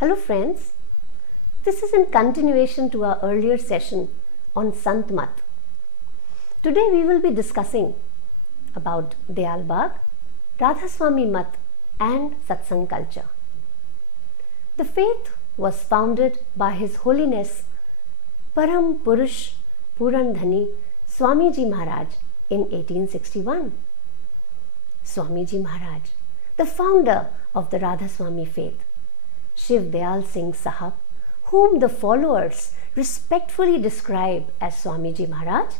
Hello friends, this is in continuation to our earlier session on Sant Mat. Today we will be discussing about Dayal Bagh, Radhaswami Mat and Satsang culture. The faith was founded by His Holiness Param Purush Purandhani Swamiji Maharaj in 1861. Swamiji Maharaj, the founder of the Radhaswami faith, Shiv Dayal Singh Sahab, whom the followers respectfully describe as Swamiji Maharaj,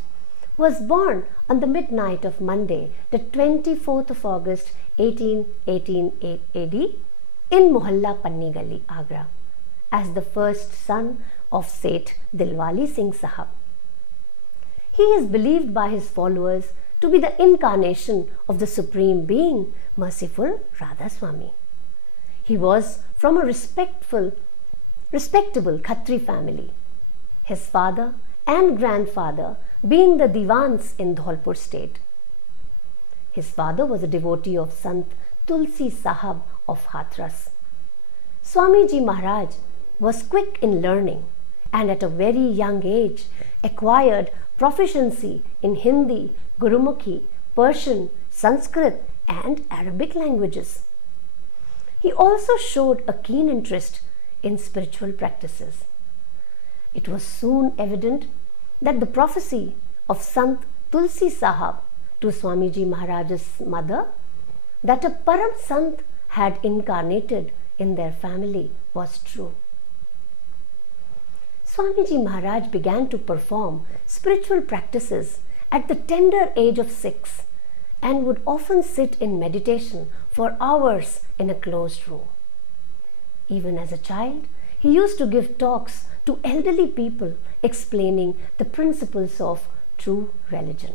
was born on the midnight of Monday, the 24th of August 1818 AD in Mohalla Panni Gali, Agra, as the first son of Seth Dilwali Singh Sahab. He is believed by his followers to be the incarnation of the Supreme Being, merciful Radhaswami. He was from a respectable Khatri family, his father and grandfather being the Diwans in Dholpur state. His father was a devotee of Sant Tulsi Sahab of Hathras. Swamiji Maharaj was quick in learning and at a very young age acquired proficiency in Hindi, Gurumukhi, Persian, Sanskrit and Arabic languages. He also showed a keen interest in spiritual practices. It was soon evident that the prophecy of Sant Tulsi Sahab to Swamiji Maharaj's mother, that a Param Sant had incarnated in their family, was true. Swamiji Maharaj began to perform spiritual practices at the tender age of 6 and would often sit in meditation for hours in a closed room. Even as a child, he used to give talks to elderly people explaining the principles of true religion.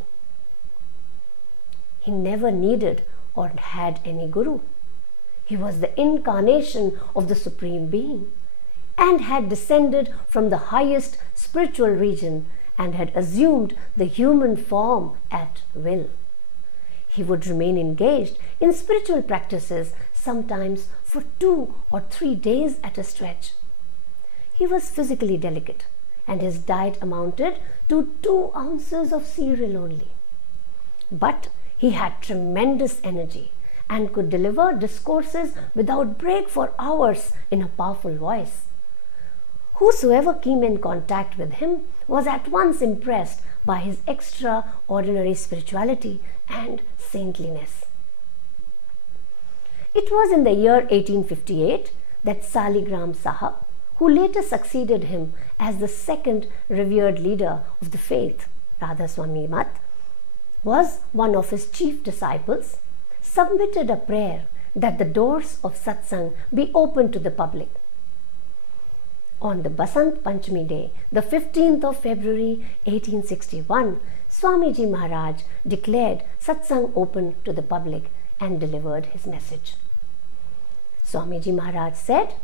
He never needed or had any guru. He was the incarnation of the Supreme Being and had descended from the highest spiritual region and had assumed the human form at will. He would remain engaged in spiritual practices sometimes for 2 or 3 days at a stretch. He was physically delicate and his diet amounted to 2 ounces of cereal only. But he had tremendous energy and could deliver discourses without break for hours in a powerful voice. Whosoever came in contact with him was at once impressed by his extraordinary spirituality and saintliness. It was in the year 1858 that Saligram Sahab, who later succeeded him as the second revered leader of the faith, Radhaswami Mat, was one of his chief disciples, submitted a prayer that the doors of satsang be open to the public. On the Basant Panchami day, the 15th of February 1861, Swamiji Maharaj declared satsang open to the public and delivered his message. Swamiji Maharaj said,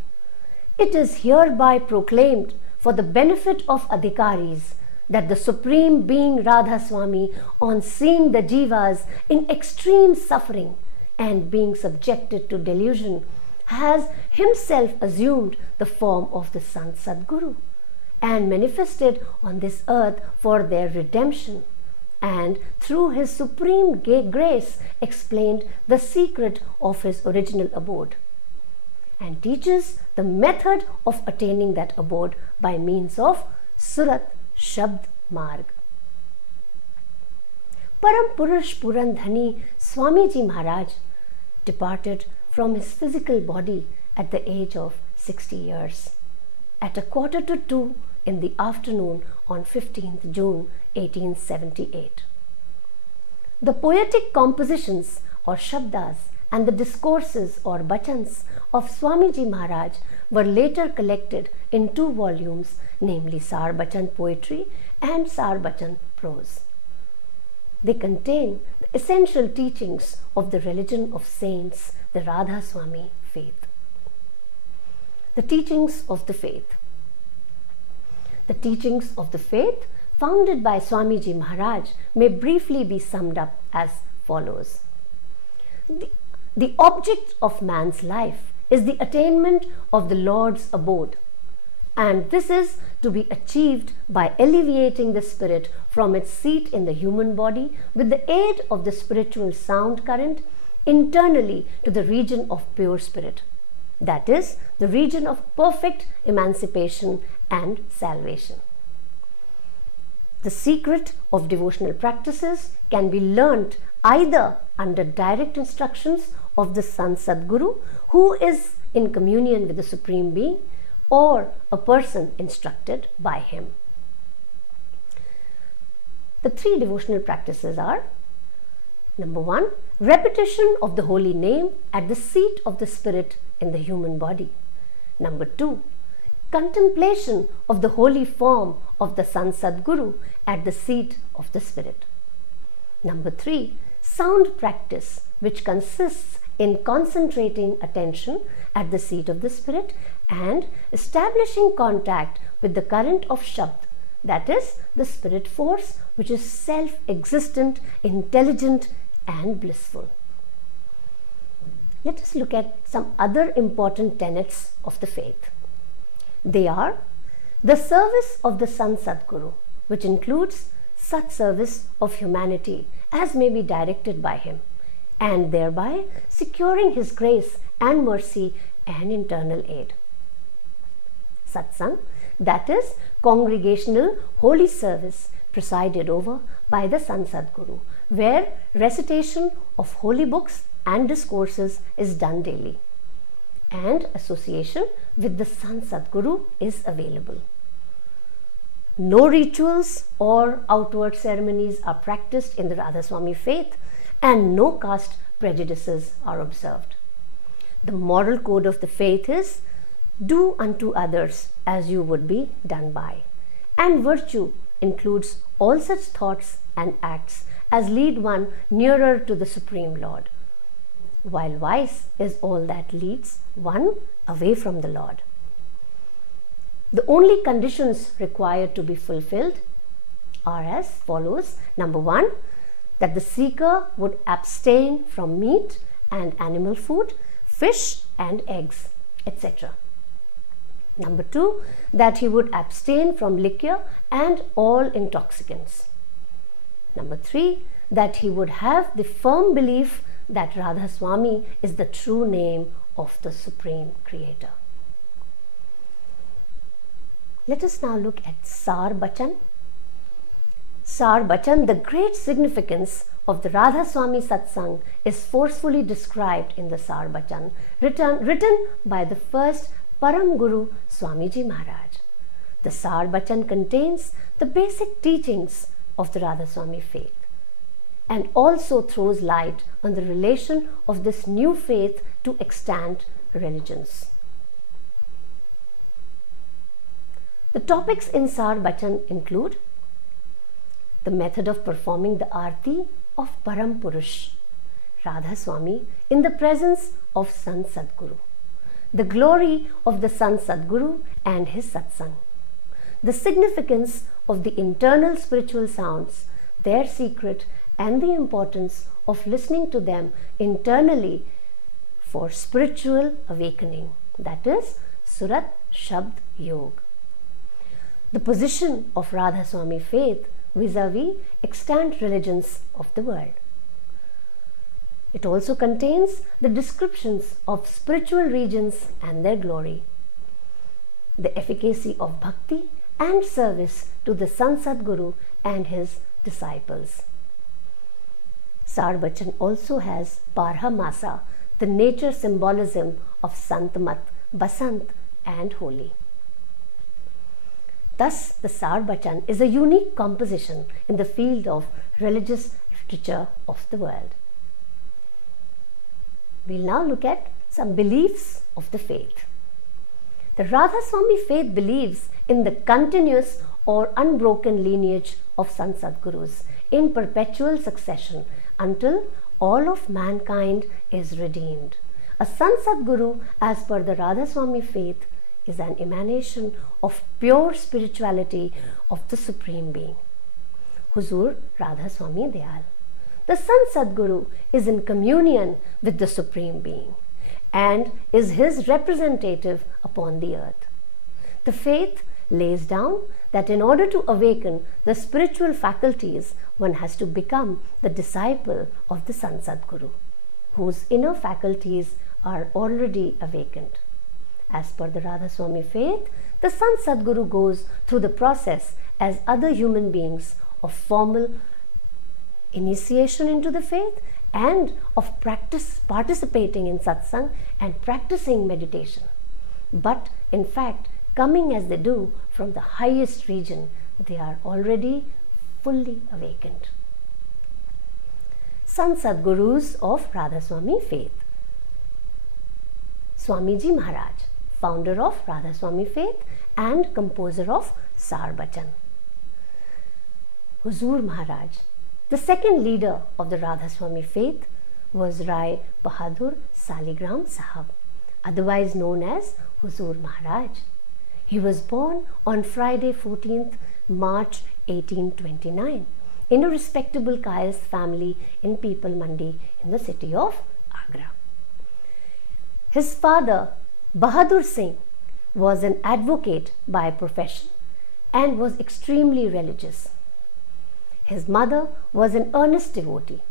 "It is hereby proclaimed for the benefit of adhikaris that the Supreme Being Radhaswami, on seeing the jivas in extreme suffering and being subjected to delusion, has himself assumed the form of the Sant Sadguru and manifested on this earth for their redemption, and through his supreme grace explained the secret of his original abode, and teaches the method of attaining that abode by means of Surat Shabd Marg." Param Purush Purandhani Swamiji Maharaj departed from his physical body at the age of 60 years at 1:45 in the afternoon on 15th June 1878. The poetic compositions or shabdas and the discourses or bachans of Swamiji Maharaj were later collected in 2 volumes, namely Sar Bachan poetry and Sar Bachan prose. They contain the essential teachings of the religion of saints, the Radhaswami faith. The teachings of the faith. The teachings of the faith founded by Swamiji Maharaj may briefly be summed up as follows. The object of man's life is the attainment of the Lord's abode, and this is to be achieved by alleviating the spirit from its seat in the human body with the aid of the spiritual sound current internally to the region of pure spirit, that is, the region of perfect emancipation and salvation. The secret of devotional practices can be learnt either under direct instructions of the Sant Sadguru, who is in communion with the Supreme Being, or a person instructed by him. The three devotional practices are: number 1, repetition of the holy name at the seat of the spirit in the human body. Number 2, contemplation of the holy form of the Sant Sadguru at the seat of the spirit. Number 3, sound practice, which consists in concentrating attention at the seat of the spirit and establishing contact with the current of Shabd, that is, the spirit force, which is self-existent, intelligent and blissful. Let us look at some other important tenets of the faith. They are the service of the Sant Sadguru, which includes such service of humanity as may be directed by him, and thereby securing his grace and mercy and internal aid. Satsang, that is, congregational holy service presided over by the Sant Sadguru, where recitation of holy books and discourses is done daily, and association with the Sant Sadguru is available. No rituals or outward ceremonies are practiced in the Radhaswami faith, and no caste prejudices are observed. The moral code of the faith is: do unto others as you would be done by, and virtue includes all such thoughts and acts as lead one nearer to the Supreme Lord, while vice is all that leads one away from the Lord. The only conditions required to be fulfilled are as follows. Number 1, that the seeker would abstain from meat and animal food, fish and eggs, etc. Number 2, that he would abstain from liquor and all intoxicants. Number 3, that he would have the firm belief that Radhaswami is the true name of the Supreme Creator. Let us now look at Sar Bachan. Sar Bachan, the great significance of the Radhaswami Satsang, is forcefully described in the Sar Bachan, written by the first Param Guru Swamiji Maharaj. The Sar Bachan contains the basic teachings of the Radhaswami faith and also throws light on the relation of this new faith to extant religions. The topics in Sar Bachan include the method of performing the Aarti of Param Purush, Radhaswami in the presence of Sant Sadguru, the glory of the Sant Sadguru and his Satsang, the significance of the internal spiritual sounds, their secret, and the importance of listening to them internally for spiritual awakening, that is, Surat Shabd Yog. The position of Radhaswami faith vis-a-vis extant religions of the world. It also contains the descriptions of spiritual regions and their glory, the efficacy of bhakti and service to the Sant Sadguru and his disciples. Sar Bachan also has Barha Masa, the nature symbolism of Santmat, Basant and Holi. Thus, the Sar Bachan is a unique composition in the field of religious literature of the world. We'll now look at some beliefs of the faith. The Radhaswami faith believes in the continuous or unbroken lineage of Sant Sadgurus in perpetual succession until all of mankind is redeemed. A Sant Sadguru, as per the Radhaswami faith, is an emanation of pure spirituality of the Supreme Being, Huzur Radhaswami Dayal. The Sant Sadguru is in communion with the Supreme Being, and is his representative upon the earth. The faith lays down that in order to awaken the spiritual faculties, one has to become the disciple of the Sant Sadguru, whose inner faculties are already awakened. As per the Radhaswami faith, the Sant Sadguru goes through the process as other human beings of formal initiation into the faith and of participating in satsang and practicing meditation. But in fact, coming as they do from the highest region, they are already fully awakened. Sant Sadgurus of Radhaswami faith. Swamiji Maharaj, founder of Radhaswami faith and composer of Sar Bachan. Huzur Maharaj, the second leader of the Radhaswami faith, was Rai Bahadur Saligram Sahab, otherwise known as Huzur Maharaj. He was born on Friday 14th March 1829 in a respectable Kayas family in People Mandi in the city of Agra. His father, Bahadur Singh, was an advocate by profession and was extremely religious. His mother was an earnest devotee.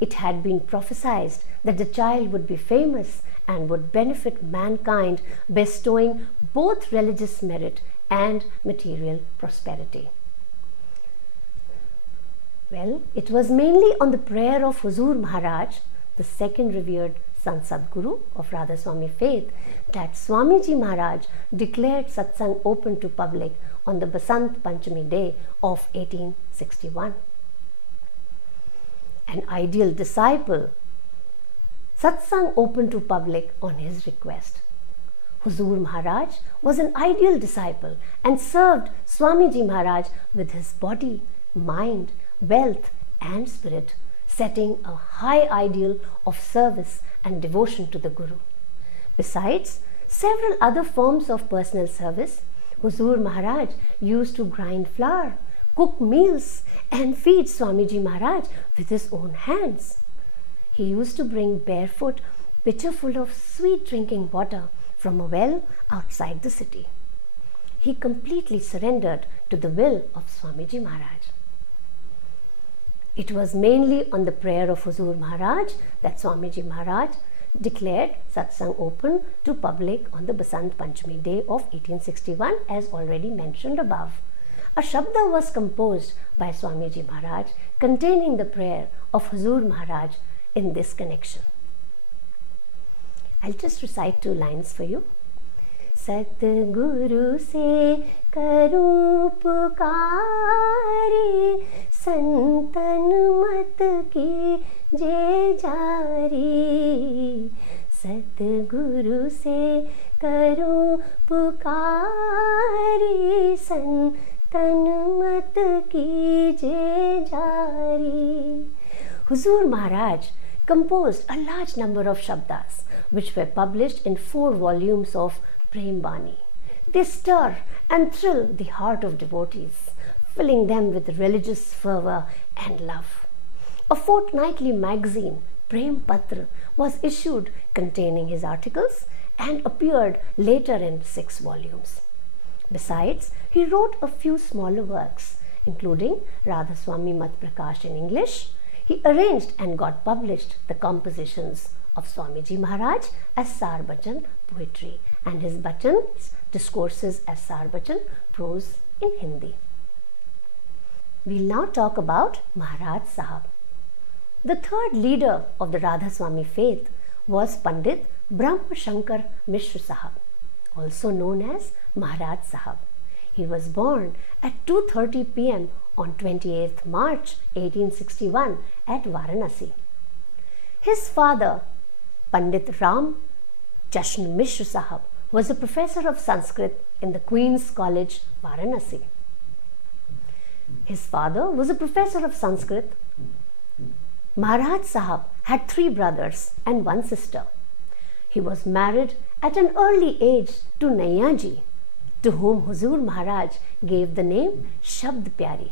It had been prophesied that the child would be famous and would benefit mankind, bestowing both religious merit and material prosperity. Well, it was mainly on the prayer of Huzur Maharaj, the second revered Sant Sadguru of Radhaswami faith, that Swamiji Maharaj declared satsang open to public on the Basant Panchami day of 1861. An ideal disciple, satsang open to public on his request. Huzur Maharaj was an ideal disciple and served Swamiji Maharaj with his body, mind, wealth and spirit, setting a high ideal of service and devotion to the Guru. Besides several other forms of personal service, Huzur Maharaj used to grind flour, cook meals and feed Swamiji Maharaj with his own hands. He used to bring barefoot pitcher full of sweet drinking water from a well outside the city. He completely surrendered to the will of Swamiji Maharaj. It was mainly on the prayer of Huzur Maharaj that Swamiji Maharaj declared satsang open to public on the Basant Panchami day of 1861, as already mentioned above. A shabda was composed by Swamiji Maharaj containing the prayer of Huzur Maharaj in this connection. I'll just recite two lines for you. Satguru se karu pukare, santan mat ki je jari. Satguru se karu pukare, santan mat ki je jari. Huzur Maharaj composed a large number of shabdas which were published in 4 volumes of Prem Bani. They stir and thrill the heart of devotees, filling them with religious fervor and love. A fortnightly magazine, Prem Patra, was issued containing his articles and appeared later in 6 volumes. Besides, he wrote a few smaller works, including Radhaswami Mat Prakash in English. He arranged and got published the compositions of Swamiji Maharaj as Sar Bachan poetry and his Bachans discourses as Sar Bachan prose in Hindi. We'll now talk about Maharaj Sahab. The third leader of the Radhaswami faith was Pandit Brahma Shankar Mishra Sahab, also known as Maharaj Sahab. He was born at 2:30 p.m. on 28th March 1861 at Varanasi. His father, Pandit Ram Chashn Mishra Sahab, was a professor of Sanskrit in the Queen's College, Varanasi. His father was a professor of Sanskrit. Maharaj Sahab had 3 brothers and 1 sister. He was married at an early age to Naiyaji, to whom Huzur Maharaj gave the name Shabd Pyari.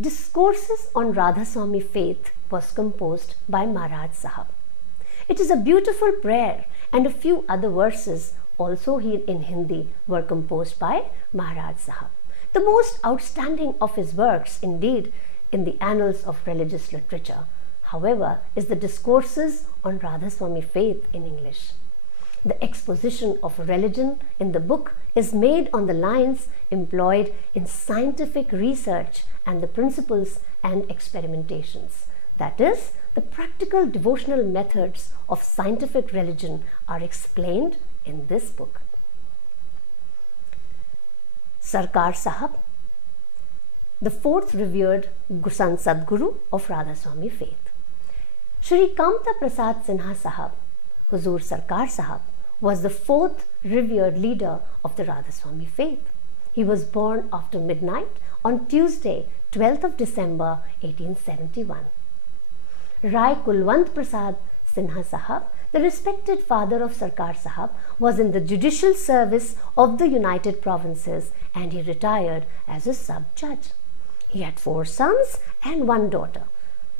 Discourses on Radhaswami faith was composed by Maharaj Sahab. It is a beautiful prayer, and a few other verses also in Hindi were composed by Maharaj Sahab. The most outstanding of his works, indeed, in the annals of religious literature, however, is the Discourses on Radhaswami Faith in English. The exposition of religion in the book is made on the lines employed in scientific research and the principles and experimentations. That is, the practical devotional methods of scientific religion are explained in this book. Sarkar Sahab, the fourth revered Sant Sadguru of Radhaswami Faith. Shri Kamta Prasad Sinha Sahab, Huzur Sarkar Sahab, was the fourth revered leader of the Radhaswami Faith. He was born after midnight on Tuesday, 12th of December 1871. Rai Kulwant Prasad Sinha Sahab, the respected father of Sarkar Sahab, was in the judicial service of the United Provinces and he retired as a sub-judge. He had 4 sons and 1 daughter.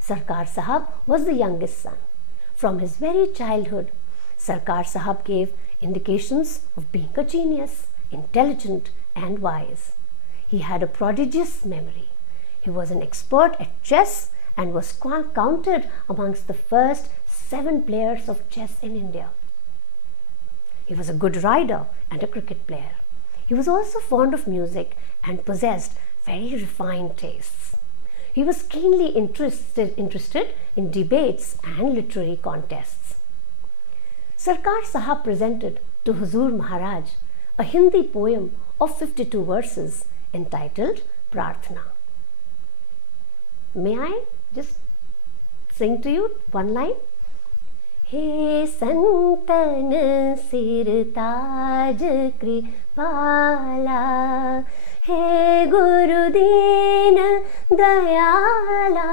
Sarkar Sahab was the youngest son. From his very childhood, Sarkar Sahab gave indications of being a genius, intelligent and wise. He had a prodigious memory. He was an expert at chess and was counted amongst the first 7 players of chess in India. He was a good rider and a cricket player. He was also fond of music and possessed very refined tastes. He was keenly interested in debates and literary contests. Sarkar Sahab presented to Huzur Maharaj a Hindi poem of 52 verses entitled Prarthana. May I just sing to you one line? He santan sir taj kripala, he Guru Deen dayala,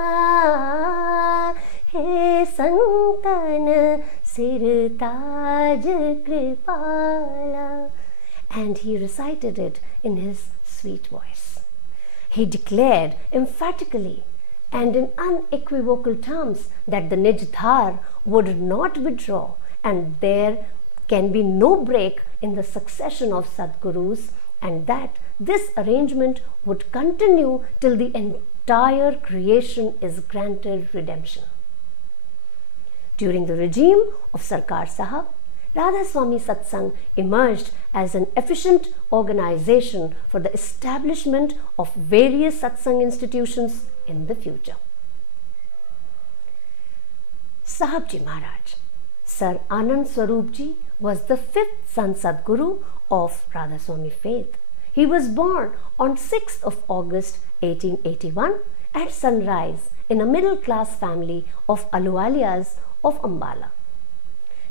he santan sir taj kripala. And he recited it in his sweet voice. He declared emphatically and in unequivocal terms that the Nij Dhar would not withdraw and there can be no break in the succession of Sadgurus, and that this arrangement would continue till the entire creation is granted redemption. During the regime of Sarkar Sahab, Radhaswami Satsang emerged as an efficient organization for the establishment of various Satsang institutions in the future. Sahabji Maharaj, Sir Anand Swarup Ji, was the 5th Sant Sadguru of Radhaswami Faith. He was born on 6th of August 1881 at sunrise in a middle-class family of Aluwalias of Ambala.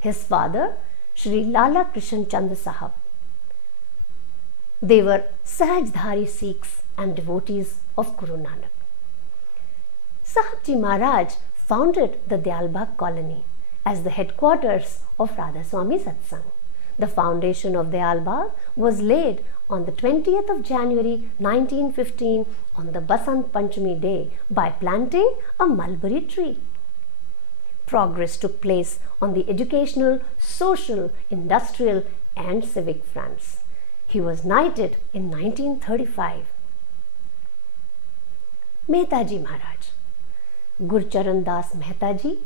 His father, Shri Lala Krishan Chand Sahab. They were Sahajdhari Sikhs and devotees of Guru Nanak. Sahabji Maharaj founded the Dayalbagh colony as the headquarters of Radhaswami Satsang. The foundation of Dayalbagh was laid on the 20th of January 1915 on the Basant Panchami day by planting a mulberry tree. Progress took place on the educational, social, industrial and civic fronts. He was knighted in 1935. Mehtaji Maharaj, Gurcharan Das Mehtaji,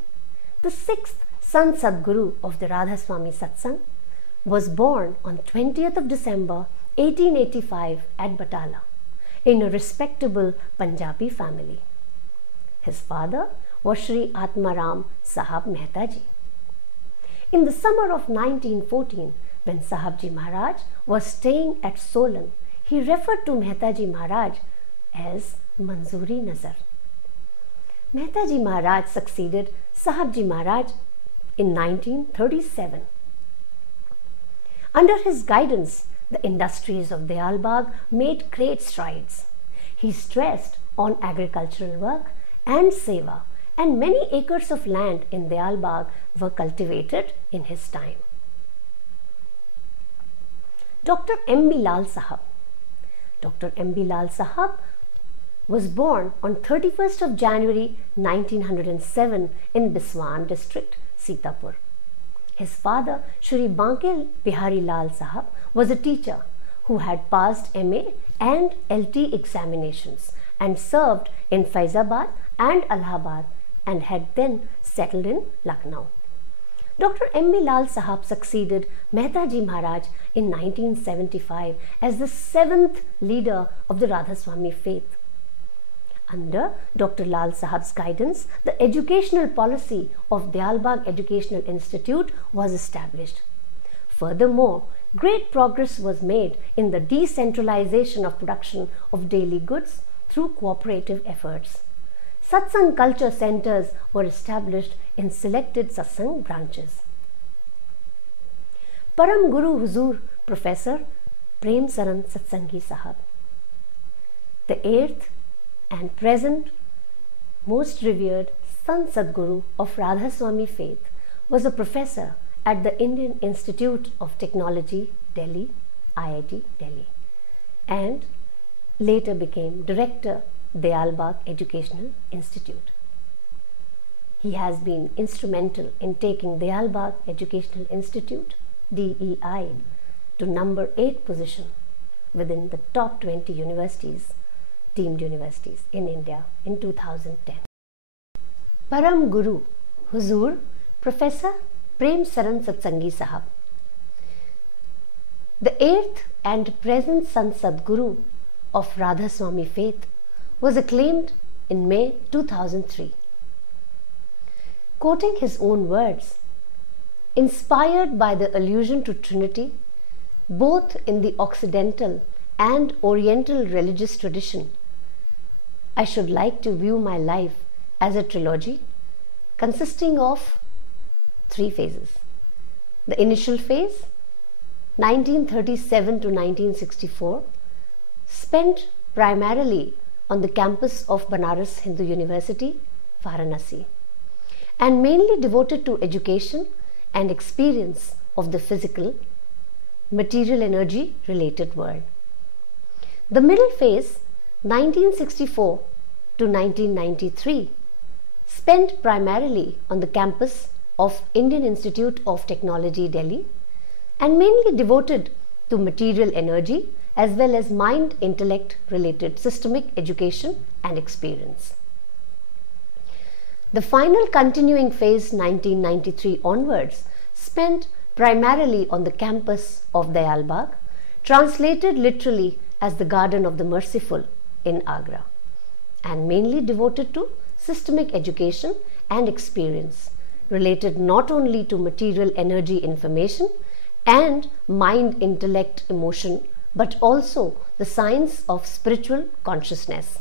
the 6th Sant Sadguru of the Radhaswami Satsang, was born on 20th of December 1885 at Batala in a respectable Punjabi family. His father was Shri Atmaram Sahab Mehtaji. In the summer of 1914, when Sahabji Maharaj was staying at Solan, he referred to Mehtaji Maharaj as Manzoori Nazar. Mehtaji Maharaj succeeded Sahabji Maharaj in 1937. Under his guidance, the industries of Dayalbagh made great strides. He stressed on agricultural work and seva, and many acres of land in Dayalbagh were cultivated in his time. Dr. M.B. Lal Sahab. Dr. M.B. Lal Sahab was born on 31st of January 1907 in Biswan district, Sitapur. His father, Shri Banke Bihari Lal Sahab, was a teacher who had passed MA and LT examinations and served in Faizabad and Allahabad and had then settled in Lucknow. Dr. M.B. Lal Sahab succeeded Mehta Ji Maharaj in 1975 as the 7th leader of the Radhaswami faith. Under Dr. Lal Sahab's guidance, the educational policy of Dayalbagh Educational Institute was established. Furthermore, great progress was made in the decentralization of production of daily goods through cooperative efforts. Satsang culture centers were established in selected satsang branches. Param Guru Huzur Professor Prem Saran Satsangi Sahab, the 8th and present most revered Sant Sadguru of Radhaswami faith, was a professor at the Indian Institute of Technology, Delhi, IIT Delhi, and later became Director, Dayalbagh Educational Institute. He has been instrumental in taking Dayalbagh Educational Institute, DEI, to number 8 position within the top 20 universities, deemed universities in India in 2010. Param Guru Huzur Professor Prem Saran Satsangi Sahab, the 8th and present Sant Sadguru of Radhaswami faith, was acclaimed in May 2003. Quoting his own words, inspired by the allusion to Trinity, both in the Occidental and Oriental religious tradition, I should like to view my life as a trilogy consisting of 3 phases. The initial phase, 1937 to 1964, spent primarily on the campus of Banaras Hindu University, Varanasi, and mainly devoted to education and experience of the physical, material energy related world. The middle phase, 1964 to 1993, spent primarily on the campus of Indian Institute of Technology, Delhi, and mainly devoted to material energy as well as mind-intellect related systemic education and experience. The final continuing phase, 1993 onwards, spent primarily on the campus of Dayalbagh, translated literally as the Garden of the Merciful in Agra, and mainly devoted to systemic education and experience related not only to material energy information and mind, intellect, emotion, but also the science of spiritual consciousness,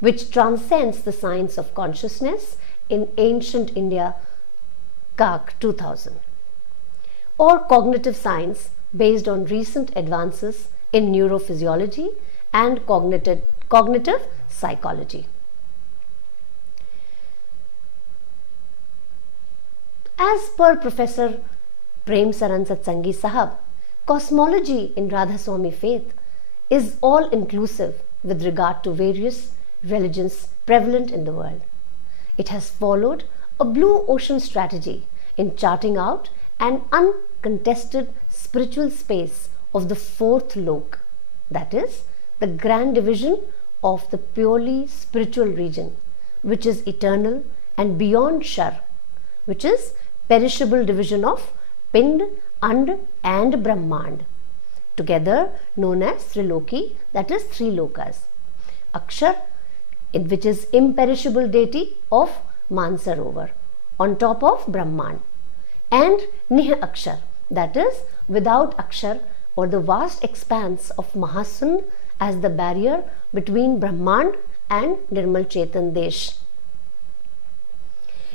which transcends the science of consciousness in ancient India, CAC 2000, or cognitive science based on recent advances in neurophysiology and cognitive psychology. As per Professor Prem Saran Satsangi Sahab, cosmology in Radhaswami faith is all-inclusive with regard to various religions prevalent in the world. It has followed a blue ocean strategy in charting out an uncontested spiritual space of the 4th lok, that is, the grand division of the purely spiritual region, which is eternal, and beyond Shar, which is perishable division of Pind, And and Brahmand, together known as Triloki, that is 3 lokas. Akshar, which is imperishable deity of Mansarovar, on top of Brahmand, and Nih Akshar, that is without Akshar, or the vast expanse of Mahasun as the barrier between Brahmand and Nirmal Chetan Desh.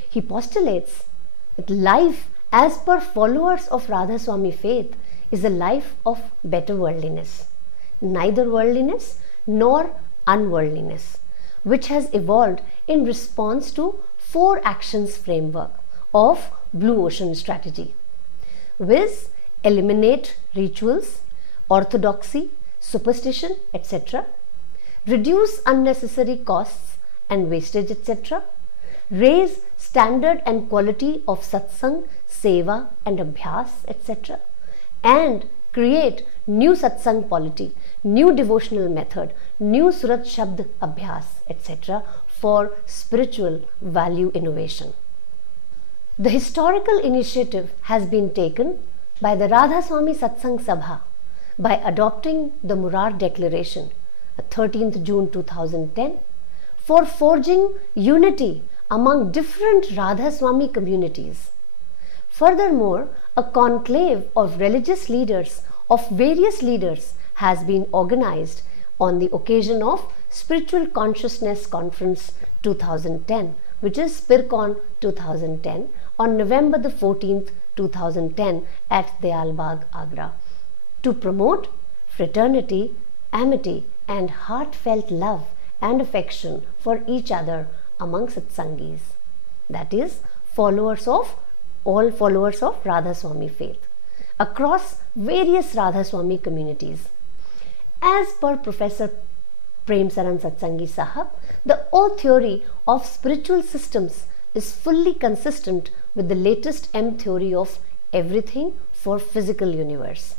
He postulates that life as per followers of Radhaswami faith is a life of better worldliness, neither worldliness nor unworldliness, which has evolved in response to 4 actions framework of blue ocean strategy, viz. Eliminate rituals, orthodoxy, superstition, etc., reduce unnecessary costs and wastage, etc., raise standard and quality of satsang, seva and abhyas, etc. and create new satsang polity, new devotional method, new Surat Shabd Abhyas, etc. for spiritual value innovation. The historical initiative has been taken by the Radha Swami Satsang Sabha by adopting the Murar Declaration, 13th June 2010, for forging unity among different Radha Swami communities. Furthermore, a conclave of religious leaders of various leaders has been organized on the occasion of Spiritual Consciousness Conference 2010, which is SPIRCON 2010, on November the 14th, 2010 at Dayal Bagh, Agra, to promote fraternity, amity and heartfelt love and affection for each other among satsangis, that is, all followers of Radha Swami faith across various Radha Swami communities. As per Professor Prem Saran Satsangi Sahab, the O theory of spiritual systems is fully consistent with the latest M theory of everything for physical universe.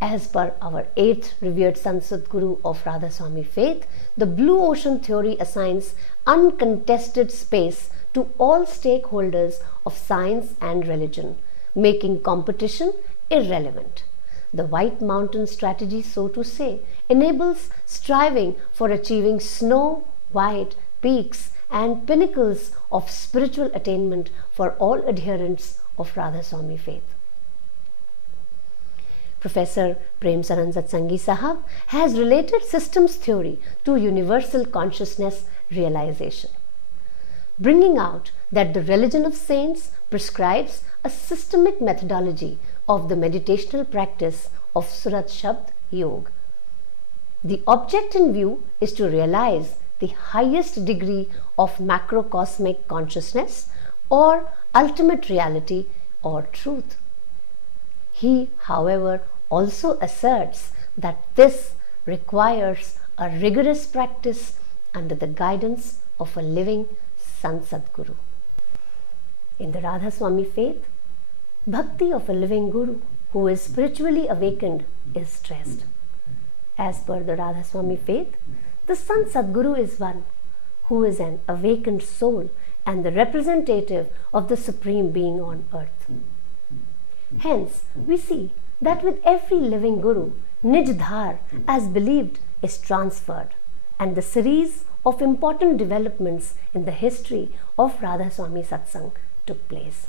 As per our 8th revered Sant Sadguru of Radha Swami faith, the blue ocean theory assigns uncontested space to all stakeholders of science and religion, making competition irrelevant. The White Mountain strategy, so to say, enables striving for achieving snow white peaks and pinnacles of spiritual attainment for all adherents of Radha Swami faith. Professor Prem Saran Satsangi Sahab has related systems theory to universal consciousness realization, bringing out that the religion of saints prescribes a systemic methodology of the meditational practice of Surat Shabd Yoga. The object in view is to realize the highest degree of macrocosmic consciousness or ultimate reality or truth. He, however, also asserts that this requires a rigorous practice under the guidance of a living Sant Sadguru. In the Radha Swami faith, bhakti of a living Guru who is spiritually awakened is stressed. As per the Radha Swami faith, the Sant Sadguru is one who is an awakened soul and the representative of the Supreme Being on earth. Hence, we see that with every living Guru, Nij Dhar, as believed, is transferred, and the series of important developments in the history of Radha Swami Satsang took place.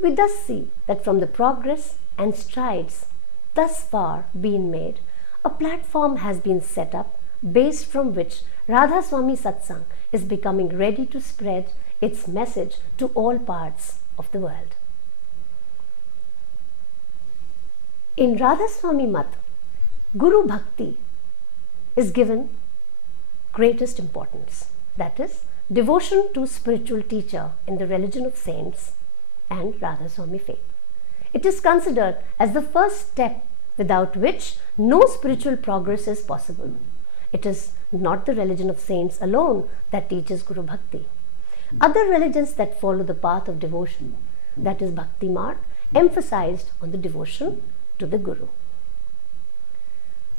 We thus see that from the progress and strides thus far being made, a platform has been set up based from which Radha Swami Satsang is becoming ready to spread its message to all parts of the world. In Radha Swami Mat, Guru Bhakti is given greatest importance, that is, devotion to spiritual teacher in the religion of saints and Radha Swami faith. It is considered as the first step without which no spiritual progress is possible. It is not the religion of saints alone that teaches Guru Bhakti. Other religions that follow the path of devotion, that is Bhakti Marg, emphasized on the devotion to the Guru.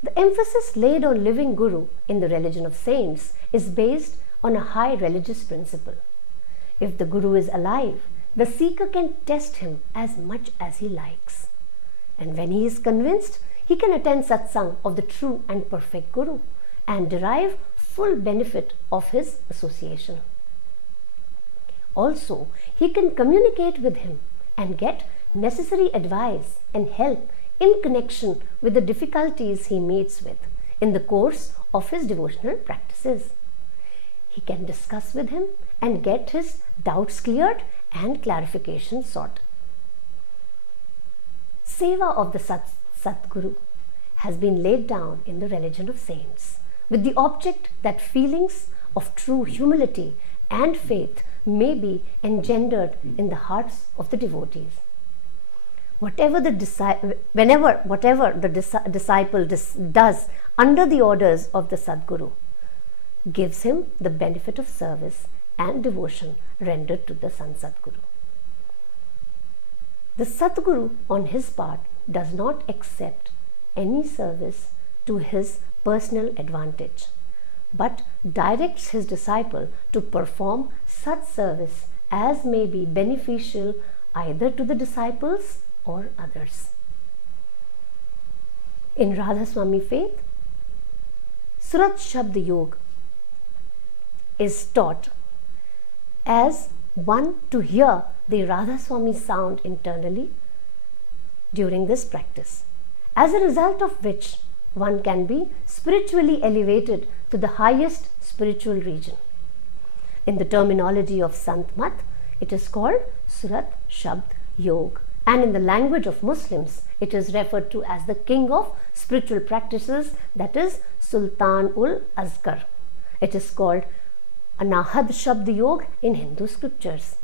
The emphasis laid on living Guru in the religion of saints is based on a high religious principle. If the Guru is alive, the seeker can test him as much as he likes. And when he is convinced, he can attend satsang of the true and perfect Guru and derive full benefit of his association. Also, he can communicate with him and get necessary advice and help in connection with the difficulties he meets with in the course of his devotional practices. He can discuss with him and get his doubts cleared and clarification sought. Seva of the Satguru has been laid down in the religion of saints with the object that feelings of true humility and faith may be engendered in the hearts of the devotees. Whatever the disciple does under the orders of the Sadguru, gives him the benefit of service and devotion rendered to the Sant Sadguru. The Sadguru, on his part, does not accept any service to his personal advantage, but directs his disciple to perform such service as may be beneficial either to the disciples or others. In Radha Swami faith, Surat Shabd Yog is taught as one to hear the Radha Swami sound internally during this practice, as a result of which one can be spiritually elevated to the highest spiritual region. In the terminology of Sant Mat, it is called Surat Shabd Yog, and in the language of Muslims, it is referred to as the king of spiritual practices, that is Sultan ul Azkar. It is called Anahad Shabd Yog in Hindu scriptures.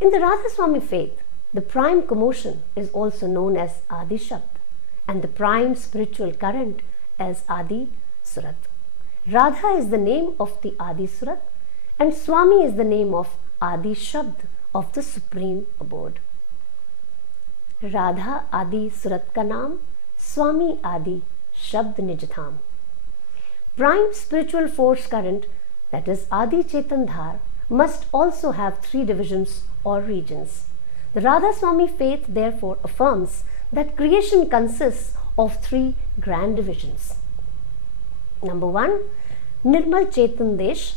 In the Radha Swami faith, the prime commotion is also known as Adi Shabd, and the prime spiritual current as Adi Surat. Radha is the name of the Adi Surat, and Swami is the name of Adi Shabd of the Supreme Abode. Radha Adi Surat ka naam, Swami Adi Shabd Nijtham. Prime spiritual force current, that is Adi Chetandhar, must also have three divisions or regions. The Radha Swami faith therefore affirms that creation consists of three grand divisions. Number one, Nirmal Chetan Desh,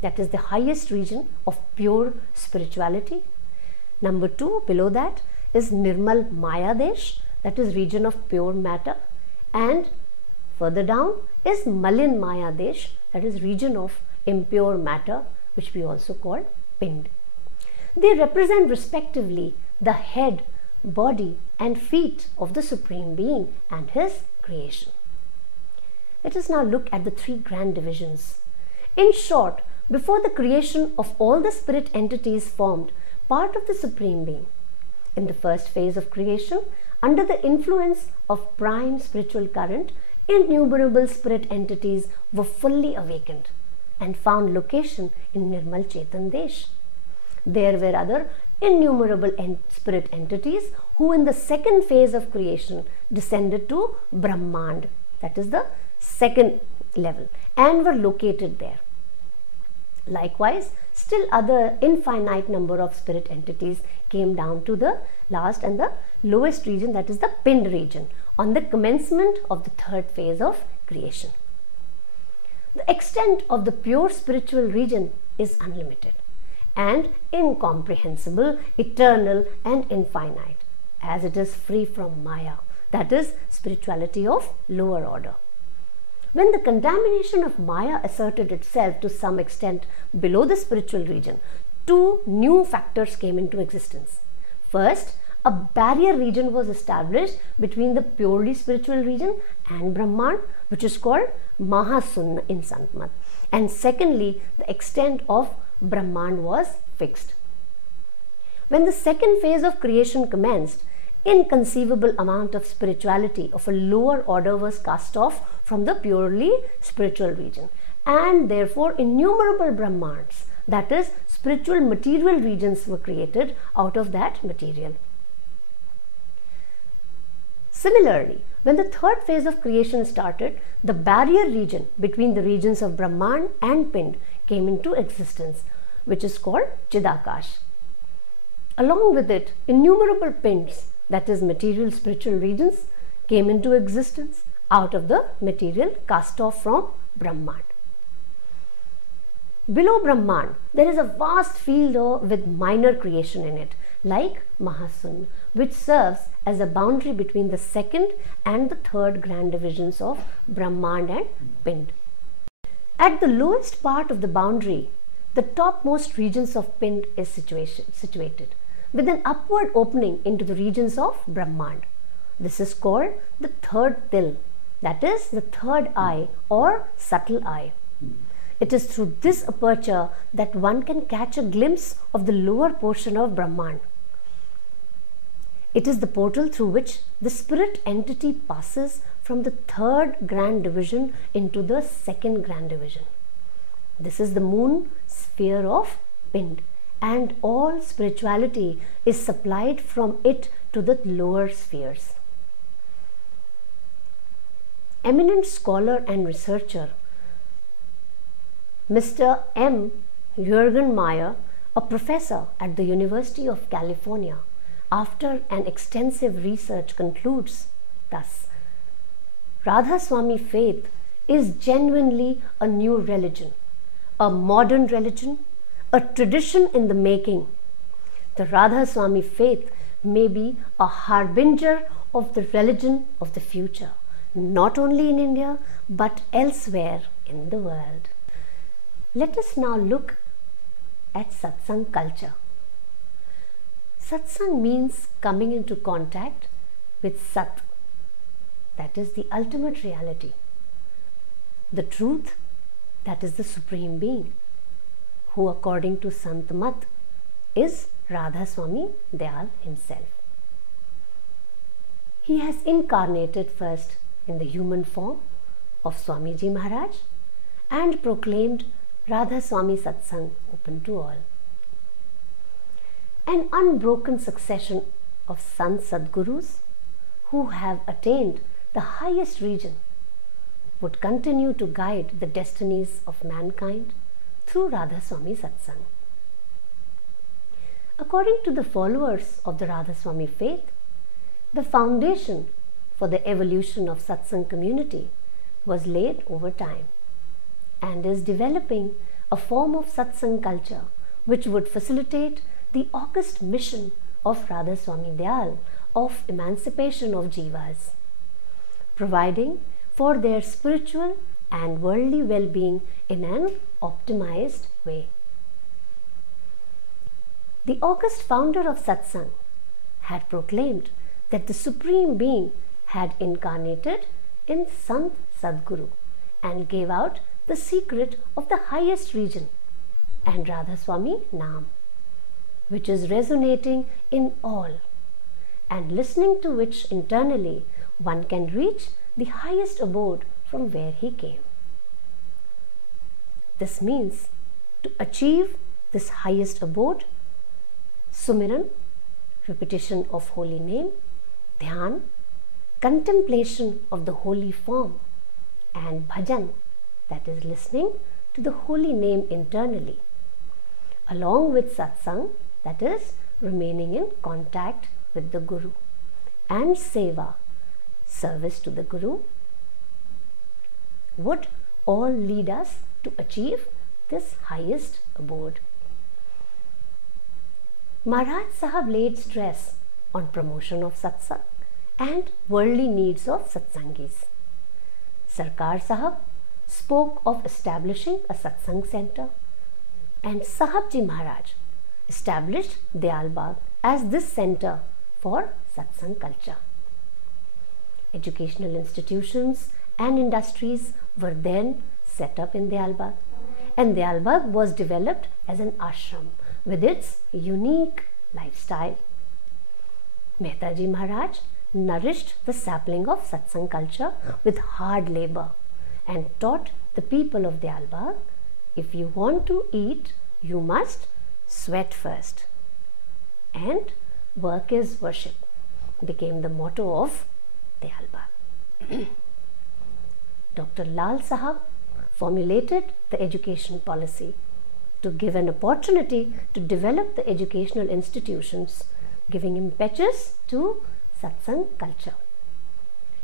that is the highest region of pure spirituality. Number two, below that, is Nirmal Maya Desh, that is region of pure matter. And further down is Malin Maya Desh, that is region of impure matter, which we also call Pind. They represent respectively the head, body and feet of the Supreme Being and His creation. Let us now look at the three grand divisions. In short, before the creation of all the spirit entities formed part of the Supreme Being, in the first phase of creation, under the influence of prime spiritual current, innumerable spirit entities were fully awakened and found location in Nirmal Chetan Desh. There were other innumerable spirit entities who in the second phase of creation descended to Brahmand, that is the second level, and were located there. Likewise, still other infinite number of spirit entities came down to the last and the lowest region, that is the Pind region, on the commencement of the third phase of creation. The extent of the pure spiritual region is unlimited and incomprehensible, eternal and infinite, as it is free from Maya, that is spirituality of lower order. When the contamination of Maya asserted itself to some extent below the spiritual region, two new factors came into existence. First, a barrier region was established between the purely spiritual region and Brahman, which is called Mahasunna in Sant Mat. And secondly, the extent of Brahman was fixed. When the second phase of creation commenced, inconceivable amount of spirituality of a lower order was cast off from the purely spiritual region, and therefore innumerable Brahmans, that is spiritual material regions, were created out of that material. Similarly, when the third phase of creation started, the barrier region between the regions of Brahman and Pind came into existence, which is called Chidakash. Along with it, innumerable Pinds, that is material spiritual regions, came into existence out of the material cast off from Brahman. Below Brahman, there is a vast field with minor creation in it, like Mahasunna, which serves as a boundary between the second and the third grand divisions of Brahman and Pind. At the lowest part of the boundary, the topmost regions of Pind is situated, with an upward opening into the regions of Brahman. This is called the third til, that is the third eye or subtle eye. It is through this aperture that one can catch a glimpse of the lower portion of Brahman. It is the portal through which the spirit entity passes from the third grand division into the second grand division. This is the moon sphere of Pind, and all spirituality is supplied from it to the lower spheres. Eminent scholar and researcher Mr. M. Jürgen Meyer, a professor at the University of California, after an extensive research concludes thus: Radha Swami faith is genuinely a new religion, a modern religion, a tradition in the making. The Radha Swami faith may be a harbinger of the religion of the future, not only in India but elsewhere in the world. Let us now look at satsang culture. Satsang means coming into contact with Sat, that is the ultimate reality, the truth, that is the Supreme Being, who according to Sant Mat is Radha Swami Dayal himself. He has incarnated first in the human form of Swamiji Maharaj and proclaimed Radha Swami Satsang open to all. An unbroken succession of Sant Sadgurus who have attained the highest region would continue to guide the destinies of mankind through Radha Swami Satsang. According to the followers of the Radha Swami faith, the foundation for the evolution of Satsang community was laid over time and is developing a form of Satsang culture which would facilitate the august mission of Radha Swami Dayal of emancipation of jivas, providing for their spiritual and worldly well-being in an optimized way. The august founder of Satsang had proclaimed that the Supreme Being had incarnated in Sant Sadguru and gave out the secret of the highest region and Radha Swami Naam, which is resonating in all, and listening to which internally one can reach the highest abode from where he came. This means to achieve this highest abode, Sumiran, repetition of holy name, Dhyan, contemplation of the holy form, and Bhajan, that is listening to the holy name internally, along with Satsang, that is remaining in contact with the Guru, and Seva, service to the Guru, would all lead us to achieve this highest abode. Maharaj Sahab laid stress on promotion of satsang and worldly needs of satsangis. Sarkar Sahab spoke of establishing a satsang center, and Sahabji Maharaj established Dayal Bagh as this center for satsang culture. Educational institutions and industries were then set up in Dayal Bagh, and Dayal Bagh was developed as an ashram with its unique lifestyle. Mehtaji Maharaj nourished the sapling of satsang culture with hard labor and taught the people of Dayal Bagh, if you want to eat, you must sweat first. And work is worship became the motto of Dayal Bagh. Dr. Lal Sahab formulated the education policy to give an opportunity to develop the educational institutions, giving impetus to satsang culture.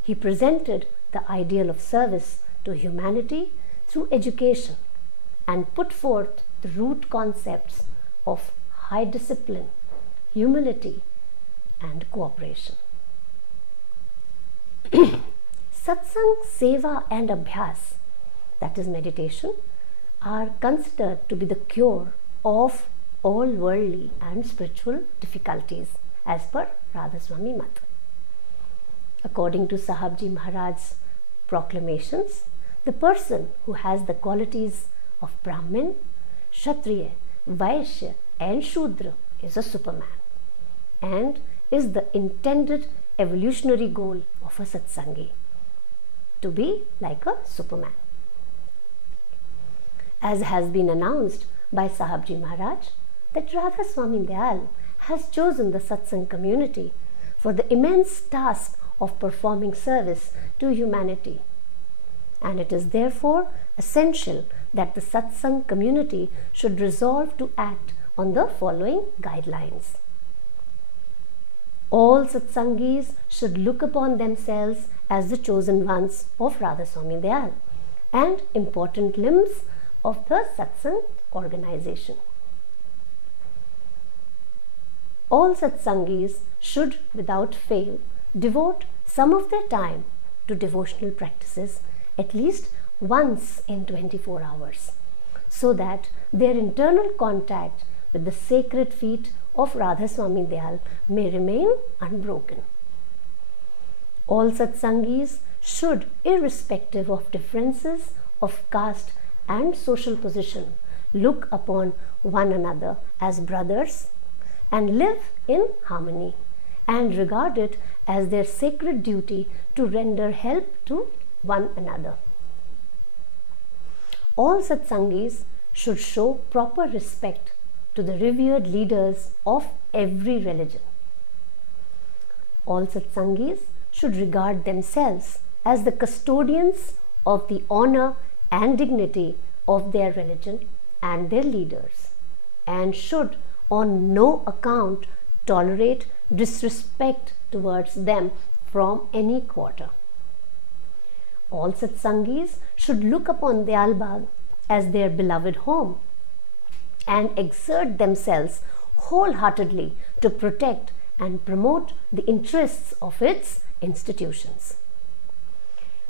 He presented the ideal of service to humanity through education and put forth the root concepts of high discipline, humility, and cooperation. Satsang, Seva, and Abhyas, that is meditation, are considered to be the cure of all worldly and spiritual difficulties as per Radha Swami Mat. According to Sahabji Maharaj's proclamations, the person who has the qualities of Brahmin, Kshatriya, Vaishya, and Shudra is a Superman and is the intended evolutionary goal of a Satsangi. to be like a Superman. As has been announced by Sahibji Maharaj, that Radha Swami Dayal has chosen the satsang community for the immense task of performing service to humanity. And it is therefore essential that the satsang community should resolve to act on the following guidelines. All satsangis should look upon themselves as the chosen ones of Radha Swami Dayal and important limbs of the satsang organization. All satsangis should without fail devote some of their time to devotional practices at least once in 24 hours, so that their internal contact with the sacred feet of Radha Swami Dayal may remain unbroken. All satsangis should, irrespective of differences of caste and social position, look upon one another as brothers and live in harmony, and regard it as their sacred duty to render help to one another. All satsangis should show proper respect to the revered leaders of every religion. All satsangis should regard themselves as the custodians of the honor and dignity of their religion and their leaders, and should on no account tolerate disrespect towards them from any quarter. All satsangis should look upon Dayal Bagh as their beloved home and exert themselves wholeheartedly to protect and promote the interests of its institutions.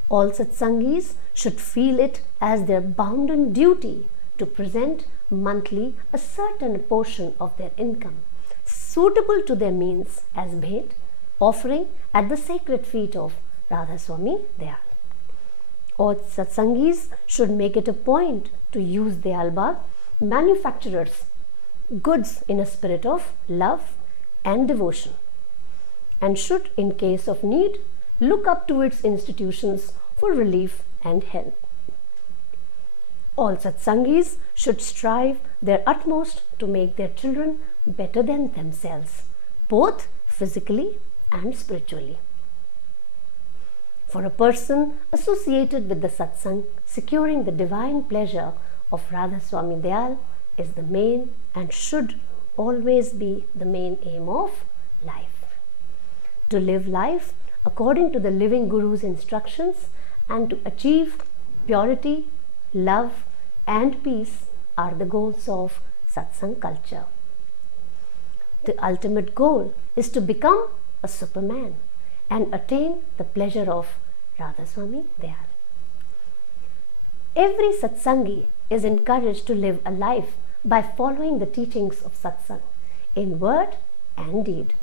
All satsangis should feel it as their bounden duty to present monthly a certain portion of their income suitable to their means as bhet, offering at the sacred feet of Radha Swami Dayal. All satsangis should make it a point to use Dayal Bagh manufacturers' goods in a spirit of love and devotion, and should, in case of need, look up to its institutions for relief and help. All satsangis should strive their utmost to make their children better than themselves, both physically and spiritually. For a person associated with the satsang, securing the divine pleasure of Radha Swami Dayal is the main and should always be the main aim of life. To live life according to the living Guru's instructions and to achieve purity, love and peace are the goals of satsang culture. The ultimate goal is to become a Superman and attain the pleasure of Radha Swami Dayal. Every satsangi is encouraged to live a life by following the teachings of satsang in word and deed,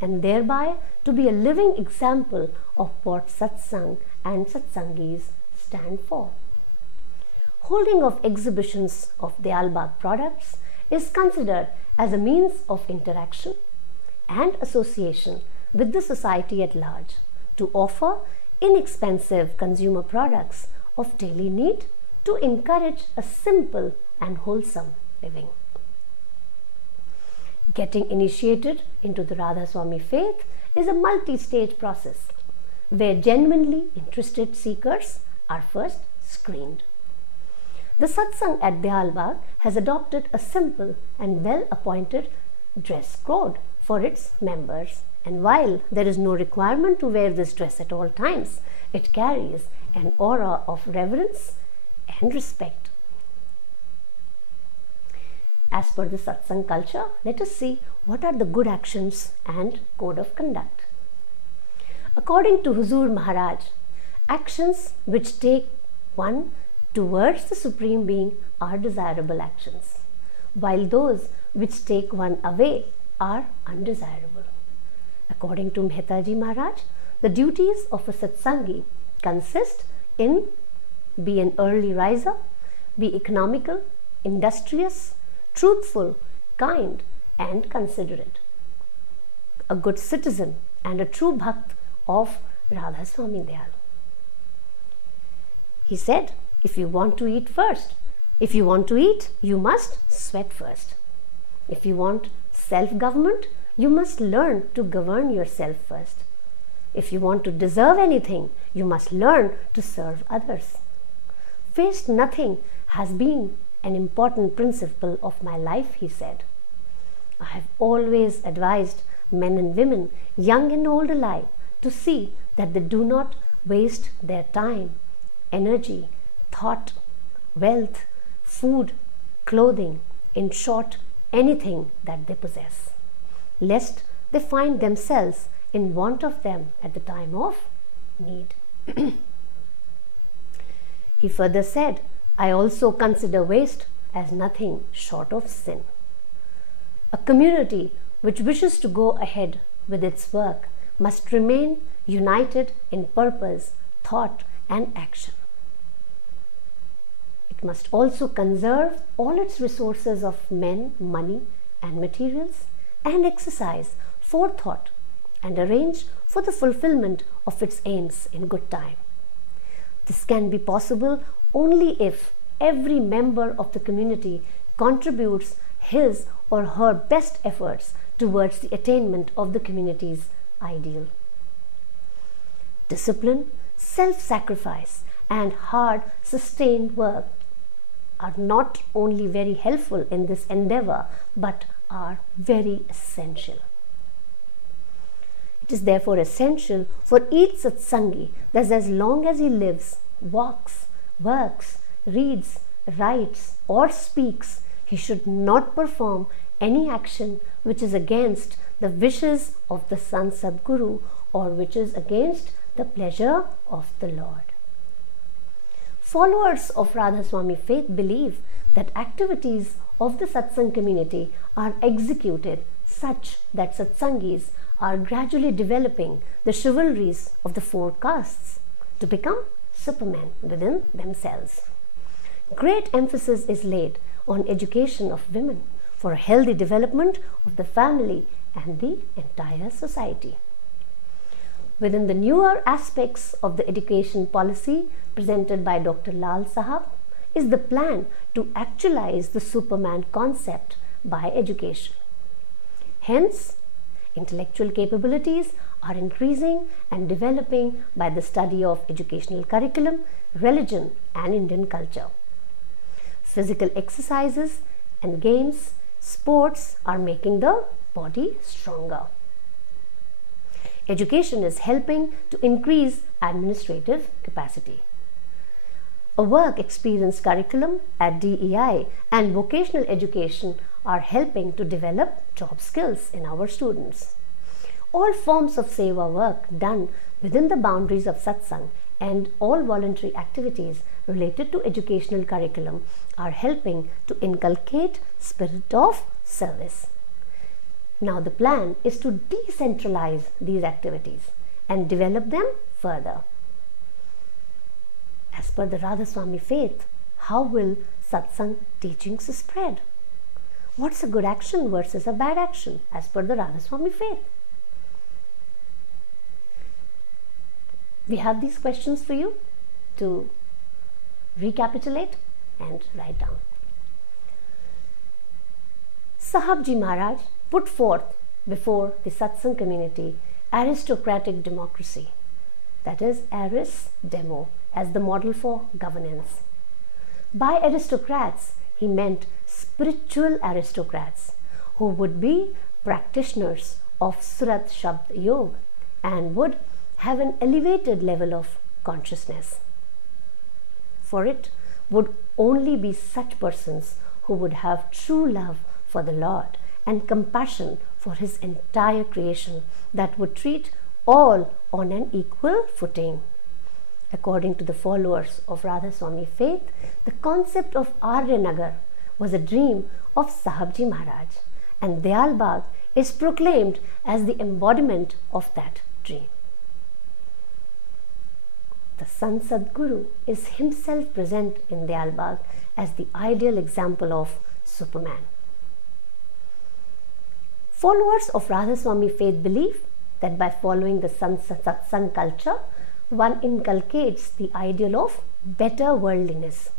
and thereby to be a living example of what satsang and satsangis stand for. Holding of exhibitions of Dayal Bagh products is considered as a means of interaction and association with the society at large to offer inexpensive consumer products of daily need to encourage a simple and wholesome living. Getting initiated into the Radha Swami faith is a multi-stage process where genuinely interested seekers are first screened. The satsang at Dayal Bagh has adopted a simple and well-appointed dress code for its members, and while there is no requirement to wear this dress at all times, it carries an aura of reverence and respect. As per the satsang culture, let us see what are the good actions and code of conduct. According to Huzur Maharaj, actions which take one towards the Supreme Being are desirable actions, while those which take one away are undesirable. According to Mehtaji Maharaj, the duties of a satsangi consist in be an early riser, be economical, industrious, truthful, kind and considerate, a good citizen and a true bhakt of Radha Swami Dayal. He said, if you want to eat first, if you want to eat, you must sweat first. If you want self-government, you must learn to govern yourself first. If you want to deserve anything, you must learn to serve others. Waste nothing has been an important principle of my life, he said. I have always advised men and women, young and old alike, to see that they do not waste their time, energy, thought, wealth, food, clothing, in short, anything that they possess, lest they find themselves in want of them at the time of need. He further said, I also consider waste as nothing short of sin. A community which wishes to go ahead with its work must remain united in purpose, thought, and action. It must also conserve all its resources of men, money, and materials, and exercise forethought and arrange for the fulfillment of its aims in good time. This can be possible only if every member of the community contributes his or her best efforts towards the attainment of the community's ideal. Discipline, self-sacrifice, and hard, sustained work are not only very helpful in this endeavor, but are very essential. It is therefore essential for each satsangi that as long as he lives, walks, works, reads, writes, or speaks, he should not perform any action which is against the wishes of the Sant Sadguru or which is against the pleasure of the Lord. Followers of Radhaswami faith believe that activities of the satsang community are executed such that satsangis are gradually developing the chivalries of the four castes to become supermen within themselves. Great emphasis is laid on education of women for a healthy development of the family and the entire society. Within the newer aspects of the education policy presented by Dr. Lal Sahab is the plan to actualize the Superman concept by education. Hence, intellectual capabilities are increasing and developing by the study of educational curriculum, religion, and Indian culture. Physical exercises and games, sports are making the body stronger. Education is helping to increase administrative capacity. A work experience curriculum at DEI and vocational education are helping to develop job skills in our students. All forms of seva work done within the boundaries of satsang and all voluntary activities related to educational curriculum are helping to inculcate spirit of service. Now the plan is to decentralize these activities and develop them further. As per the Radhaswami faith, how will satsang teachings spread? What's a good action versus a bad action as per the Radhaswami faith? We have these questions for you to recapitulate and write down. Sahabji Maharaj put forth before the satsang community aristocratic democracy, that is Aris Demo, as the model for governance. By aristocrats, he meant spiritual aristocrats who would be practitioners of Surat Shabd Yoga and would have an elevated level of consciousness. For it would only be such persons who would have true love for the Lord and compassion for His entire creation that would treat all on an equal footing. According to the followers of Radhaswami faith, the concept of Aryanagar was a dream of Sahabji Maharaj, and Dayal Bagh is proclaimed as the embodiment of that dream. The Sant Sadguru is himself present in Dayal Bagh as the ideal example of Superman. Followers of Radhaswami faith believe that by following the satsang culture, one inculcates the ideal of better worldliness.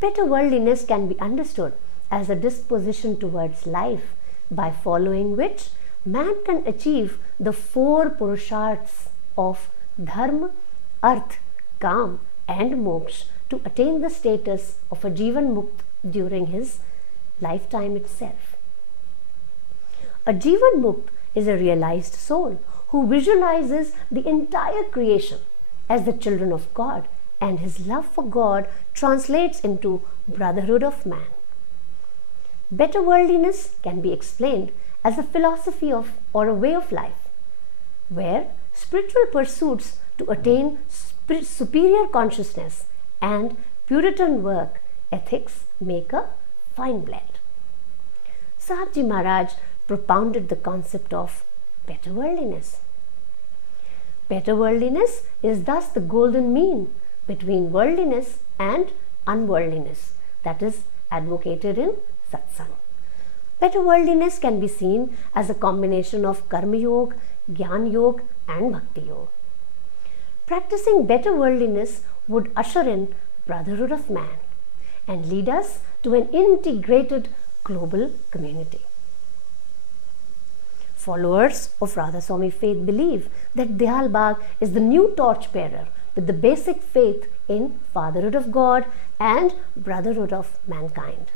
Better worldliness can be understood as a disposition towards life by following which man can achieve the four purusharths of dharma, arth, kam and moksha to attain the status of a Jivan Mukt during his lifetime itself. A Jivan Mukt is a realized soul who visualizes the entire creation as the children of God, and his love for God translates into brotherhood of man. Better worldliness can be explained as a philosophy of or a way of life, where spiritual pursuits to attain superior consciousness and Puritan work ethics make a fine blend. Sahibji Maharaj propounded the concept of better worldliness. Better worldliness is thus the golden mean between worldliness and unworldliness that is advocated in satsang. Better worldliness can be seen as a combination of karma yoga, jnana yoga and bhakti yoga. Practicing better worldliness would usher in brotherhood of man and lead us to an integrated global community. Followers of Radhaswami faith believe that Dayal Bagh is the new torchbearer with the basic faith in fatherhood of God and brotherhood of mankind.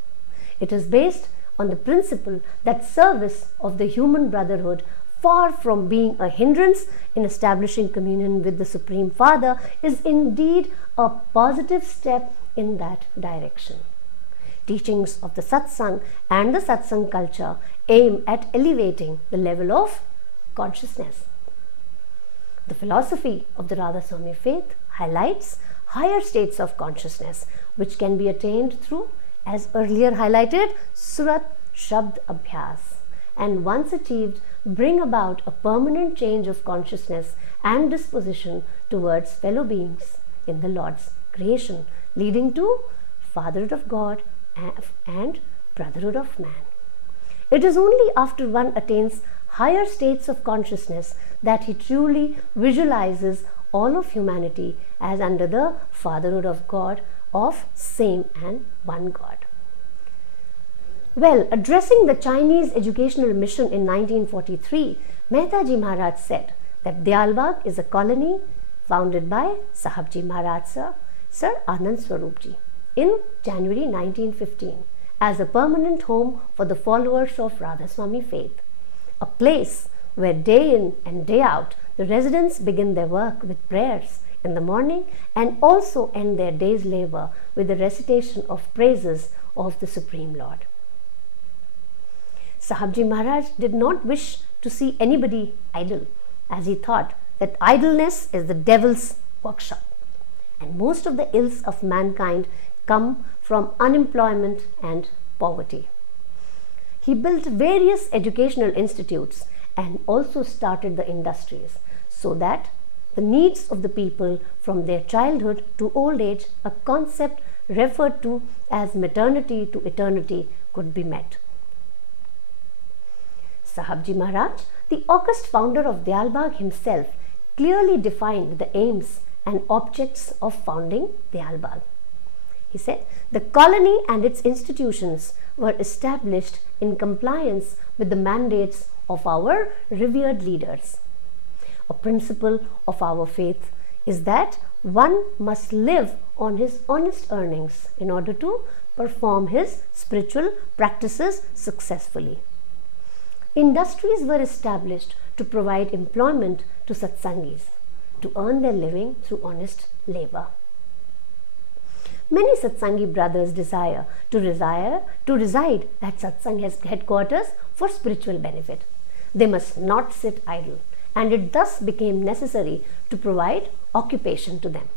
It is based on the principle that service of the human brotherhood, far from being a hindrance in establishing communion with the Supreme Father, is indeed a positive step in that direction. Teachings of the satsang and the satsang culture aim at elevating the level of consciousness. The philosophy of the Radhaswami faith highlights higher states of consciousness which can be attained through, as earlier highlighted, Surat Shabd Abhyas, and once achieved bring about a permanent change of consciousness and disposition towards fellow beings in the Lord's creation, leading to fatherhood of God and brotherhood of man. It is only after one attains higher states of consciousness that he truly visualizes all of humanity as under the fatherhood of God, of same and one God. Well, addressing the Chinese educational mission in 1943, Mehtaji Maharaj said that Dayal Bagh is a colony founded by Sahibji Maharaj Sir Anand Swarupji in January 1915 as a permanent home for the followers of Radhaswami faith, a place where day in and day out the residents begin their work with prayers in the morning and also end their day's labor with the recitation of praises of the Supreme Lord. Sahibji Maharaj did not wish to see anybody idle, as he thought that idleness is the devil's workshop and most of the ills of mankind come from unemployment and poverty. He built various educational institutes and also started the industries so that the needs of the people from their childhood to old age, a concept referred to as maternity to eternity, could be met. Sahibji Maharaj, the august founder of Dayal Bagh himself, clearly defined the aims and objects of founding Dayal Bagh. He said, the colony and its institutions were established in compliance with the mandates of our revered leaders. A principle of our faith is that one must live on his honest earnings in order to perform his spiritual practices successfully. Industries were established to provide employment to satsangis to earn their living through honest labor. Many satsangi brothers desire to reside at satsang headquarters for spiritual benefit. They must not sit idle, and it thus became necessary to provide occupation to them.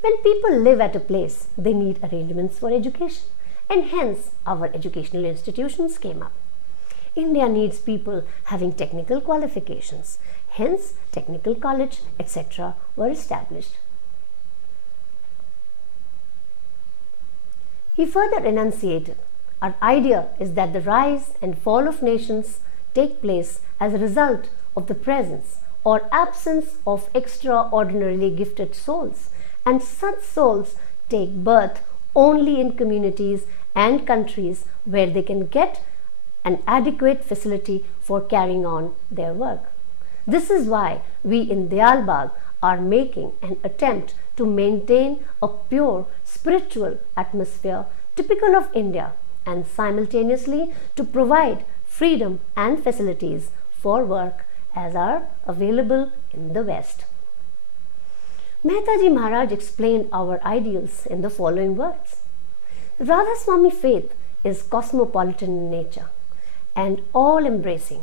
When people live at a place, they need arrangements for education, and hence our educational institutions came up. India needs people having technical qualifications, hence technical college, etc. were established. He further enunciated, our idea is that the rise and fall of nations take place as a result of the presence or absence of extraordinarily gifted souls, and such souls take birth only in communities and countries where they can get an adequate facility for carrying on their work. This is why we in Diyalbagh are making an attempt to maintain a pure spiritual atmosphere typical of India, and simultaneously to provide freedom and facilities for work as are available in the West. Mehta Ji Maharaj explained our ideals in the following words. Radha Swami faith is cosmopolitan in nature and all-embracing,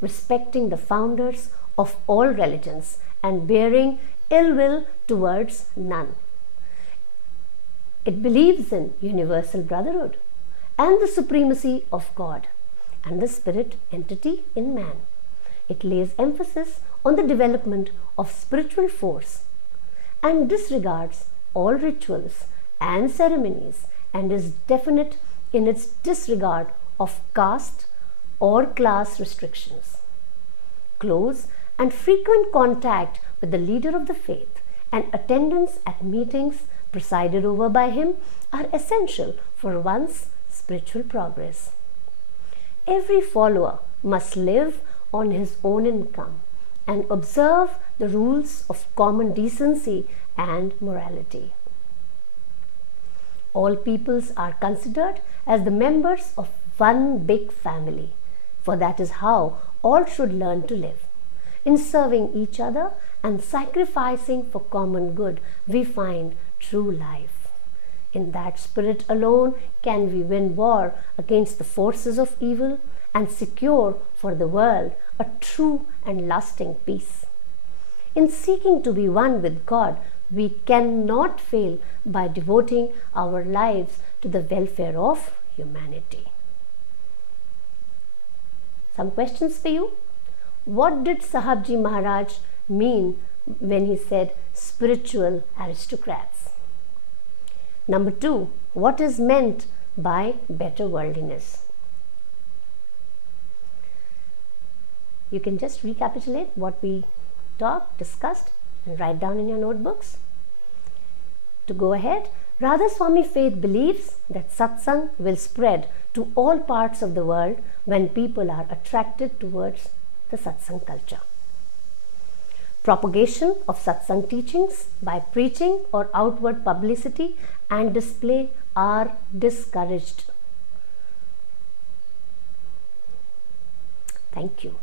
respecting the founders of all religions and bearing ill will towards none. It believes in universal brotherhood and the supremacy of God and the spirit entity in man. It lays emphasis on the development of spiritual force and disregards all rituals and ceremonies, and is definite in its disregard of caste or class restrictions. Close and frequent contact with the leader of the faith and attendance at meetings presided over by him are essential for one's spiritual progress. Every follower must live on his own income and observe the rules of common decency and morality. All peoples are considered as the members of one big family, for that is how all should learn to live. In serving each other and sacrificing for common good, we find true life. In that spirit alone can we win war against the forces of evil and secure for the world a true and lasting peace. In seeking to be one with God, we cannot fail by devoting our lives to the welfare of humanity. Some questions for you. What did Sahibji Maharaj mean when he said spiritual aristocrats? Number 2, what is meant by better worldliness? You can just recapitulate what we discussed and write down in your notebooks. To go ahead, Radha Swami faith believes that satsang will spread to all parts of the world when people are attracted towards the satsang culture. Propagation of satsang teachings by preaching or outward publicity and display are discouraged. Thank you.